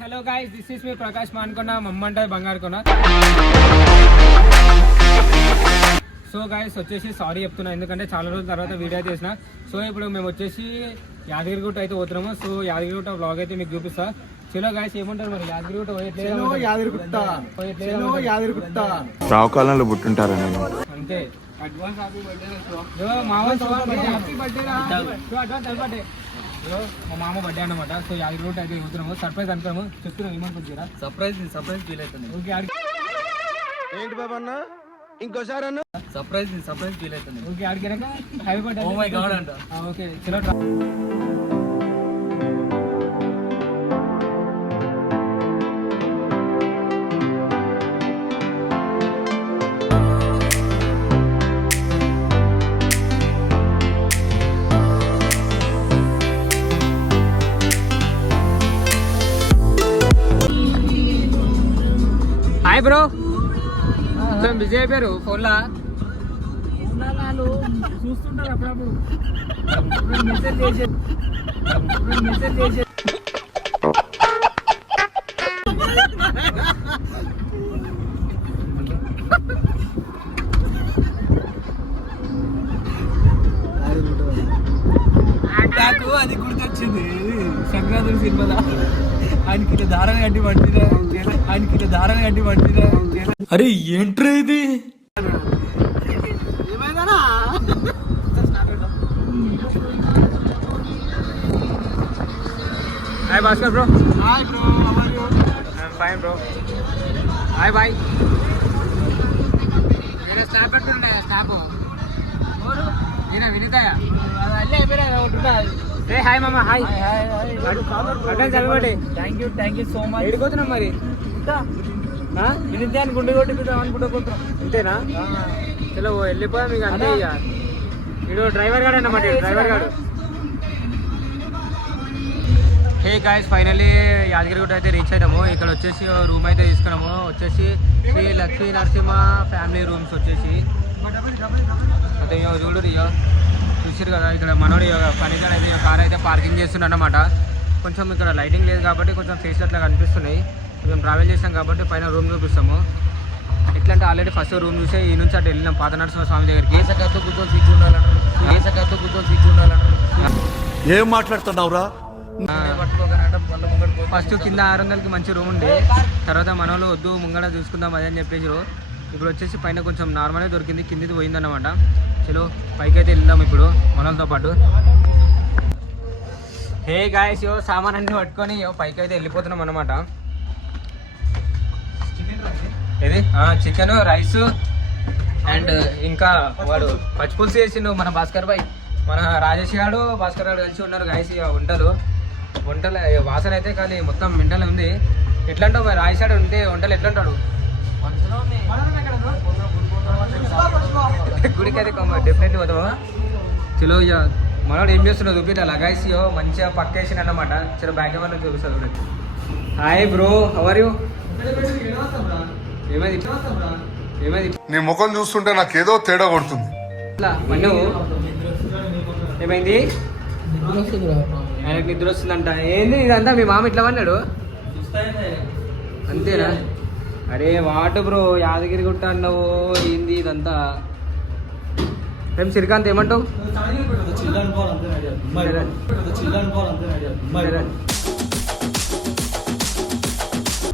Hello guys, this is మీ ప్రకాష్ మాన్కొండ, మమ్మంటారు బంగారు కొన. So guys వచ్చేసి సారీ చెప్తున్నా, ఎందుకంటే చాలా రోజుల తర్వాత వీడియో చేసిన. సో ఇప్పుడు మేము వచ్చేసి యాదగిరిగుట్ట అయితే పోతున్నాము. సో యాదగిరిగుట్ట బ్లాగ్ అయితే మీకు చూపిస్తా. చలో గైస్, ఏమంటారు మరి యాదగిరిగుట్ట రావుకాలంలో పుట్టుంటారా నేను అంతే. అడ్వాన్స్ హ్యాపీ బర్త్డే మా మామ బర్త్డే అన్నమాట. సో యాదగిరిగుట్ట అయితే పోతున్నాము. సర్ప్రైజ్ అనుకున్నాము, చెప్తున్నాము ఏమనుకుంటున్నారా? సర్ప్రైజ్ ఫీల్ అవుతుంది. ఓకే ఏంటి బాబా అన్న ఇంకోసారి అన్న సర్ప్రైజ్ ఫీల్ అవుతుంది. ఓకే ఆడికి happy birthday. Oh my god అంట. ఓకే చలో. హాయ్ బ్రో, బిజీ అయిపోయారు ఫోన్లా? చూస్తుంటారు అప్పుడప్పుడు మెసేజ్ చేసే నాకు అది గుర్తొచ్చింది సంక్రాంతి సినిమాలో ఆయనకి దారం గంటి పట్టిందా అరే ఏంట్రా ఇది? Hi Bhaskar bro. Hi bro, how are you? I'm fine bro. Hi boy. నేను స్నాప్ పెట్టున్నా. స్నాప్ నేను వినితాయా? ఏ హాయ్ మామ. Hi advance happy birthday. Thank you so much. ఎడిపోతున్నాం మరి? వినితే అని గుండె కొట్టిపిద్దాం అనుకుంటున్నాం. అంతేనా? చలో వెళ్ళిపోయా మీకు అంతే. ఇక వీడు డ్రైవర్ గాడు అన్నమాట, డ్రైవర్ గాడు. హే గాయస్, ఫైనల్లీ యాదగిరిగుట్ట అయితే రీచ్ అయినాము. ఇక్కడ వచ్చేసి రూమ్ అయితే తీసుకున్నాము. వచ్చేసి శ్రీ లక్ష్మీ నరసింహ ఫ్యామిలీ రూమ్స్ వచ్చేసి అయితే చూడు చూసారు కదా. ఇక్కడ మనోడి ఫర్నిచర్ అయితే కార్ అయితే పార్కింగ్ చేస్తుండ అన్నమాట. కొంచెం ఇక్కడ లైటింగ్ లేదు కాబట్టి కొంచెం ఫేస్ అట్లా కనిపిస్తున్నాయి. మేము ట్రావెల్ చేసాం కాబట్టి పైన రూమ్ చూపిస్తాము. ఎట్లా అంటే ఆల్రెడీ ఫస్ట్ రూమ్ చూసే ఈ నుంచి అటు వెళ్ళినాం పాత నరసింహ స్వామి దగ్గరికి. కూర్చొని సిగ్గుండాలంటారు. ఏం మాట్లాడుతున్నావురా? ఫస్ట్ కింద 600కి మంచి రూమ్ ఉండే, తర్వాత మనోళ్ళు వద్దు ముంగడ చూసుకుందాం అదే అని చెప్పేసి ఇప్పుడు వచ్చేసి పైన కొంచెం నార్మల్గా దొరికింది, కిందిది పోయిందన్నమాట. చలో పైకి అయితే వెళ్దాం ఇప్పుడు మనోళ్ళతో పాటు. హే గాయస్, సామాన్ అన్ని పట్టుకొని పైకి అయితే వెళ్ళిపోతున్నాం అన్నమాట. ఇది చికెన్ రైస్ అండ్ ఇంకా వాడు పచ్చిపులుసు చేసిండు మన భాస్కర్ భాయ్. మన రాజేష్ గారు భాస్కర్ గారు కలిసి ఉన్నారు గాయస్. వంటల వాసన అయితే కానీ మొత్తం మెంటల్ ఉంది. ఎట్లా అంటావు మరి రాజేష్ గారు ఉంటే వంటలు ఎట్లా అంటాడు? గుడికి అయితే డెఫినెట్లీ పోతావా? చలో ఇక మనోడు ఏం చేస్తున్నావు చూపిట్లా లగాయిస్. మంచిగా పక్కేసిన అన్నమాట. చలో బ్యాక్ వల్ల చూపిస్తాడు. Hi bro, how are you? ఏమైంది? నీ ముఖం చూస్తుంటే నాకేదో తేడా కొడుతుంది. మన్ను ఏమైంది? ఆయనకు నిద్ర వస్తుందంట. ఏంది ఇదంతా? మీ మామ ఇట్లా అన్నాడు అంతేనా? అరే వాటు బ్రో, యాదగిరిగుట్ట అన్నావు ఏంది ఇదంతా? ఏం శ్రీకాంత్ ఏమంటావు?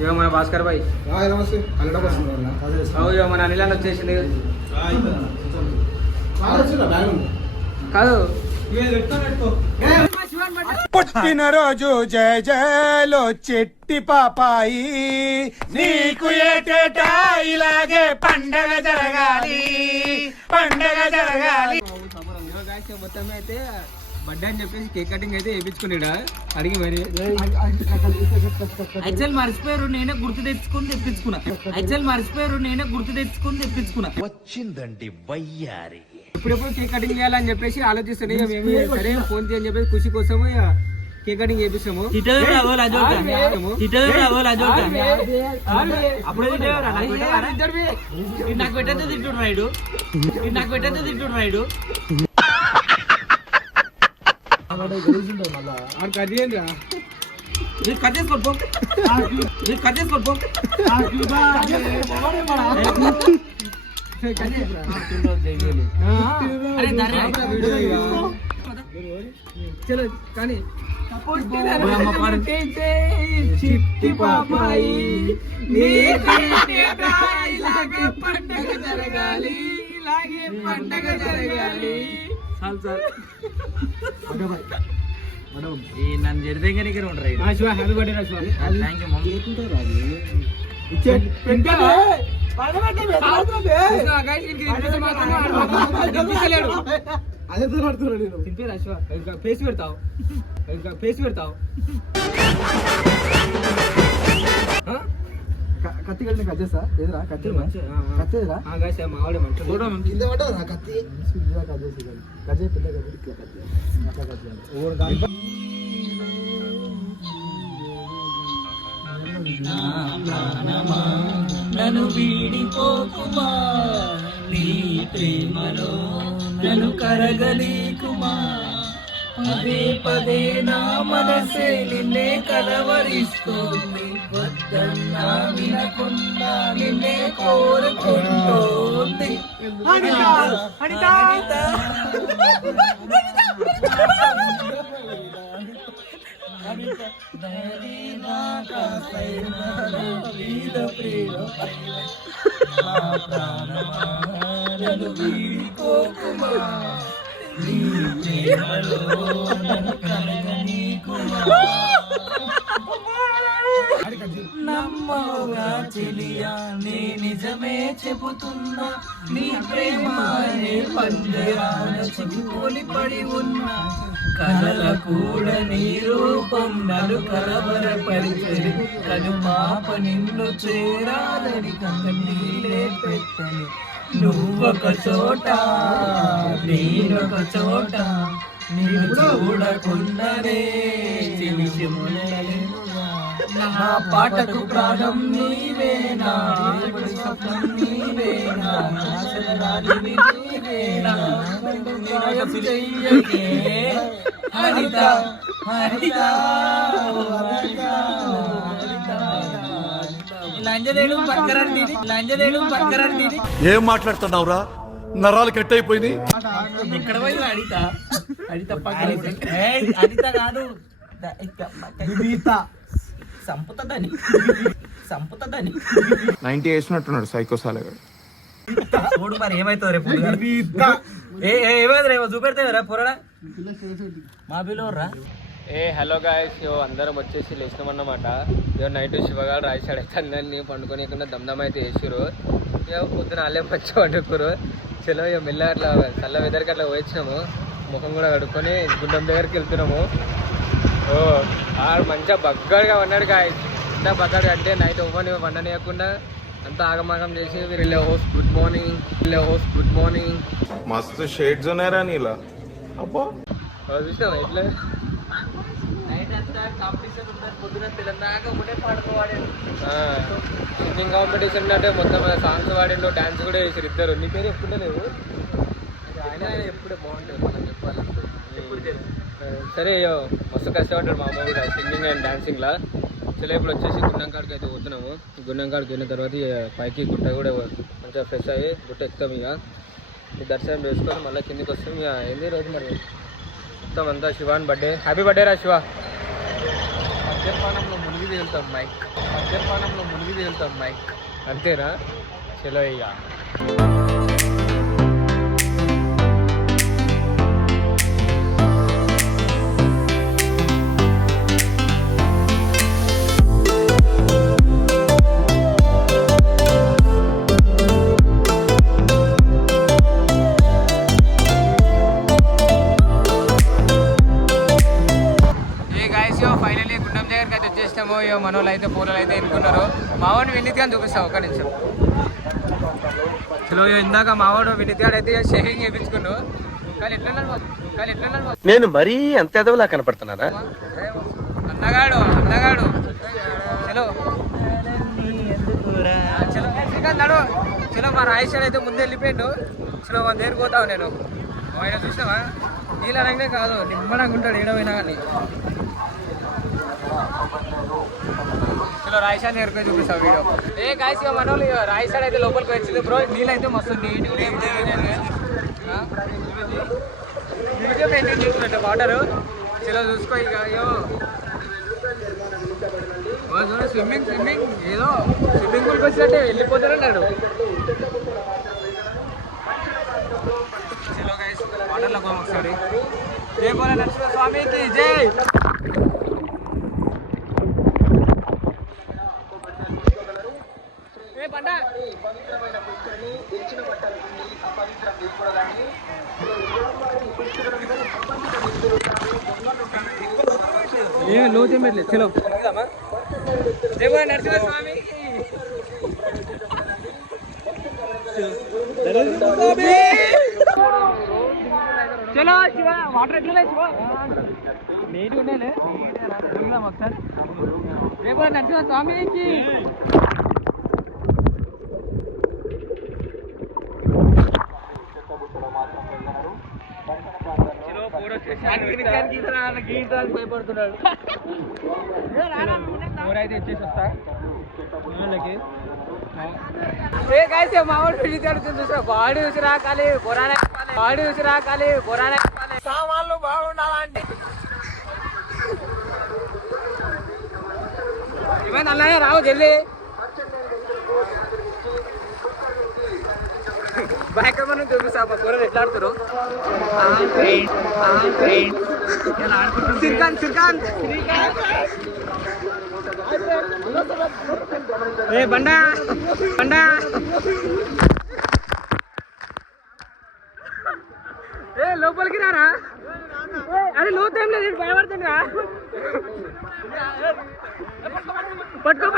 ఇక మన భాస్కర్ భాయ్ ఇక మన అనిల్ అన్న వచ్చేసింది కాదు. పుట్టినరోజు జయ జయలో చెట్టి పాపాయి, నీకు ఏటేటా ఇలాగే పండగ జరగాలి. మొత్తం అయితే బర్త్డే అని చెప్పేసి కేక్ కటింగ్ అయితే వేయించుకున్నాడా అడిగి మరి. యాక్చువల్ మర్చిపోయారు, నేనే గుర్తు తెచ్చుకొని తెప్పించుకున్నా. వచ్చిందండి వయ్యారి. ఇప్పుడెప్పుడు కేక్ కటింగ్ చేయాలని చెప్పేసి ఆలోచిస్తాడు. ఇక మేము సరే ఫోన్ చేయని చెప్పేసి ఖుషి కోసము ఇక కేక్ కటింగ్ చేపిస్తాము. నాకు పెట్టద్దు తింటుడు రైడు. కట్ చేసుకో కట్ చేసుకో చలో కానీ చిట్టి పాపాయి పండగ జరగాలి ఇలాగే పండగ జరగాలి చాలు చాలు నన్ను జరిదే దగ్గర ఉండరు happy birthday Raju thank you mummy అదే తింపే రాజు పేసి పెడతావు పేసి పెడతావు కత్తి కలిసి కట్ చేస్తా ఎదురా కత్తి కత్తి ఎదురా మావాడే మంచిగా కత్తి కట్ చేసి కట్ చేసి పెద్ద కత్తి ఇట్లా కత్తి అట్లా కత్తి నన్ను వీడిపోకుమా నీ ప్రేమలో నన్ను కరగలీకుమా పదే పదే నా మనసే నిన్నే కలవరిస్తోంది వద్దన్నా వినకుండా నిన్నే కోరుకుంటోంది నమ్మవుగా చెలియా నీ నిజమే చెబుతున్నా నీ ప్రేమ పంజరాన చిక్కుని పడి ఉన్నా కలల కూడా నీ రూపం నన్ను కలవరపరిచని కను పాప నిన్ను చేరాలని కన్నీళ్ళే పెట్టని నువ్వొక చోట నేనొక చోట నిన్ను చూడకుండానే తెలిసి మునలేనుగా నా పాటకు ప్రాణం నీవేనా స్వప్నం నీవేనా ఆశలరాలివి నీవేనా న్యాయం చెయ్యకే హరిత హరిత లంజదేడు పక్కరండి ఏం మాట్లాడుతున్నావురా నరాలు కట్ అయిపోయింది ఇక్కడ పోయింది అడిత అడిత కాదు సంపుతదని 90 వేసినట్టున్నాడు సైకో సాలగాడు. చూడు మరి ఏమైతుంది రేపు ఏమైంది రేపు చూపెడతావురా పొరడా మా బిలోరా. హలో గాయస్, అందరం వచ్చేసి లేచినామన్నమాట. నైట్ శివగాడు రాయిసాడు అయితే అందరినీ పండుకోనికుండా దమ్దమ్ అయితే వేసారు. పొద్దున అల్లే మంచిగా వండుకోరు. చలో మెల్ల అట్లా చల్ల వెదర్కి అట్లా వచ్చినాము. ముఖం కూడా కడుక్కొని గుండం దగ్గరికి వెళ్తున్నాము. ఆడు మంచిగా బగ్గాడుగా ఉన్నాడు గాయస్. ఎంత బగ్గాడు అంటే నైట్ ఓవని వండనియకుండా అంతా ఆగమాగం చేసి వీళ్ళ హోస్ట్ గుడ్ మార్నింగ్ మస్తు షేడ్స్ ఉన్నారా నీలా అబ్బా చూసినావా ఇట్లా నైట్ అంతా కాంపిటీషన్ ఉంటుంది. పొద్దున తెలంగాణ ఒకటే పాడుతూ వాడాడు. సింగింగ్ కాంపిటీషన్ అంటే మొత్తం సాంగ్స్ వాడిండు, డాన్స్ కూడా వేసారు ఇద్దరు. నీ పేరు ఎప్పుడే లేవు, ఆయన ఎప్పుడే బాగుంటుంది మనం చెప్పాలంటే. సరే మస్తు కష్టపడ్డాడు మా అమ్మ కూడా సింగింగ్ అండ్ డాన్సింగ్లా. చలో ఇప్పుడు వచ్చేసి గుండంకాడికి అయితే పోతున్నాము. గుండంకాడికి వెళ్ళిన తర్వాత పైకి గుట్ట కూడా మంచిగా ఫ్రెష్ అయ్యి గుట్ట ఎక్కుతాం. ఇక ఈ దర్శనం చేసుకొని మళ్ళీ కిందికి వస్తాం. ఇక ఏంది రోజు మరి మొత్తం అంతా శివాన్ బర్త్డే. హ్యాపీ బర్త్డే రా శివ. మద్యపానంలో మునిగి తేలుతాం మైక్ అంతేనా? చలో ఇక మనోళ్ళు అయితే పూలలు అయితే ఎన్నుకున్నారు. మావాడిని వినీత్ గాని చూపిస్తాం ఒక నిమిషం. చలో ఇందాక మావాడు వినీత్ గారు అయితే షేవింగ్ చేయించుకున్నాడు. కానీ ఎట్లా నేను మరీ అంత ఎదవలా కనపడుతున్నారా? అన్నగాడు చలో చలో శ్రీకాంత్ నడు. చలో మా రాయిషాడు అయితే ముందు వెళ్ళిపోయాడు. చలో మన దగ్గరికి పోతావు. నేను ఆయన చూసినావా నీళ్ళ రంగే కాదు నిమ్మడంగా ఉంటాడు ఏడవైనా కానీ. చలో రాయి సైడ్ నేర్పే చూపిస్తాం వీడియో. ఏ గాయస్ ఇక మన వాళ్ళు రాయి సైడ్ అయితే లోపలికి వచ్చింది బ్రో. నీళ్ళు అయితే మస్తు నీట్గా నీట్గా మెయింటైన్ చేస్తున్నట్టు వాటరు. చలో చూసుకో ఇక. అయ్యో స్విమ్మింగ్ ఏదో స్విమ్మింగ్ పూల్కి వచ్చినట్టే వెళ్ళిపోతారన్నాడు. చలో గైస్ వాటర్లో పోదాం ఒకసారి. జై బోలో నరసింహ స్వామికి జై. ఏ లోతేం పెట్టలేదు. చలో జై బోలో నరసింహ స్వామికి. చలో శివ వాటర్ ఎట్లా శివ నీట్గా ఉండేలే. ఒకసారి జై బోలో నరసింహ స్వామికి. భయపడుతున్నాడు. ఊరైతే వచ్చేసి వస్తా ఊళ్ళకి. ఏ కాసే మావాడు పెళ్లి తడుతుంది చూసా. బాడీ చూసి రాకాలి బొరానే, బాడీ చూసి రాకాలి బొరానే, సామాన్లు బాగుండాలంటే ఏమైంది అన్నయ్య రావు జల్దీ. బ్యాక్ మనం చూపిస్తా కూరలు ఎట్లా ఆడుతారు. శ్రీకాంత్ ఏ బండా ఏ లోపలికి రారా. అరే లోతు ఏం లేదు భయపడుతుందిరా. పట్టుకో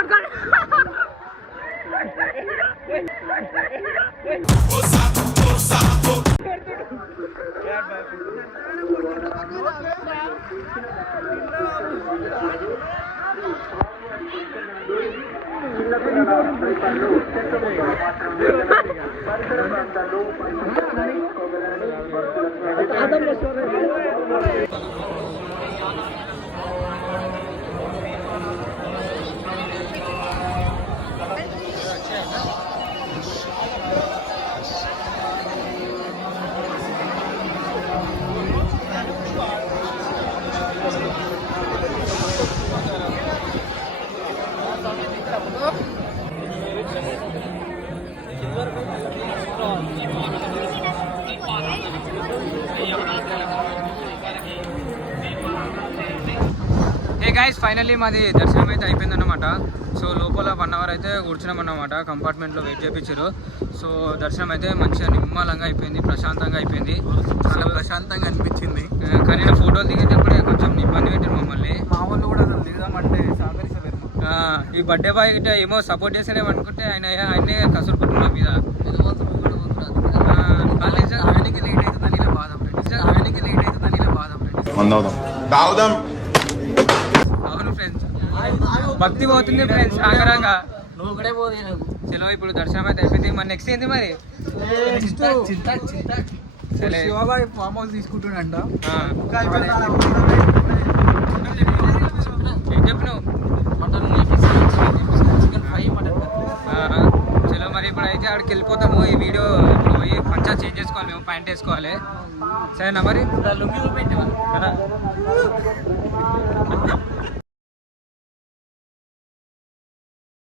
గైస్ ఫైనల్లీ మాది దర్శనం అయితే అయిపోయిందన్నమాట. సో లోపల 1 అవర్ అయితే కూర్చున్నామన్నమాట. కంపార్ట్మెంట్లో వెయిట్ చేయించారు. సో దర్శనం అయితే మంచిగా నిమ్మలంగా అయిపోయింది, ప్రశాంతంగా అయిపోయింది. చాలా ప్రశాంతంగా అనిపించింది. కానీ నా ఫోటోలు దిగేటప్పుడే కొంచెం ఇబ్బంది పెట్టారు మమ్మల్ని. మా వాళ్ళు కూడా దిగుదామంటే సహకరిస్తలేరు. ఈ బర్త్డే బాయ్ గిట్ట ఏమో సపోర్ట్ చేస్తేనేమో అనుకుంటే ఆయనే కసురుకుంటున్నారు మా మీద. ఆయనకి లేట్ అవుతుందని ఇలా బాధ అవును ఫ్రెండ్స్, భక్తి పోతుంది ఫ్రెండ్స్ రాంగరంగా. చలో ఇప్పుడు దర్శనం అయితే అయిపోయింది. మరి నెక్స్ట్ ఏంది మరి? Shivabhai farm house తీసుకుంటున్నాడంట. ఏం చెప్పినావు? చలో మరి ఇప్పుడు అయితే ఆడికి వెళ్ళిపోతాము. ఈ వీడియో ఇప్పుడు పోయి పంచా చేంజ్ చేసుకోవాలి, మేము ప్యాంట్ వేసుకోవాలి. సరేనా మరి? లుంగి చూపెట్టి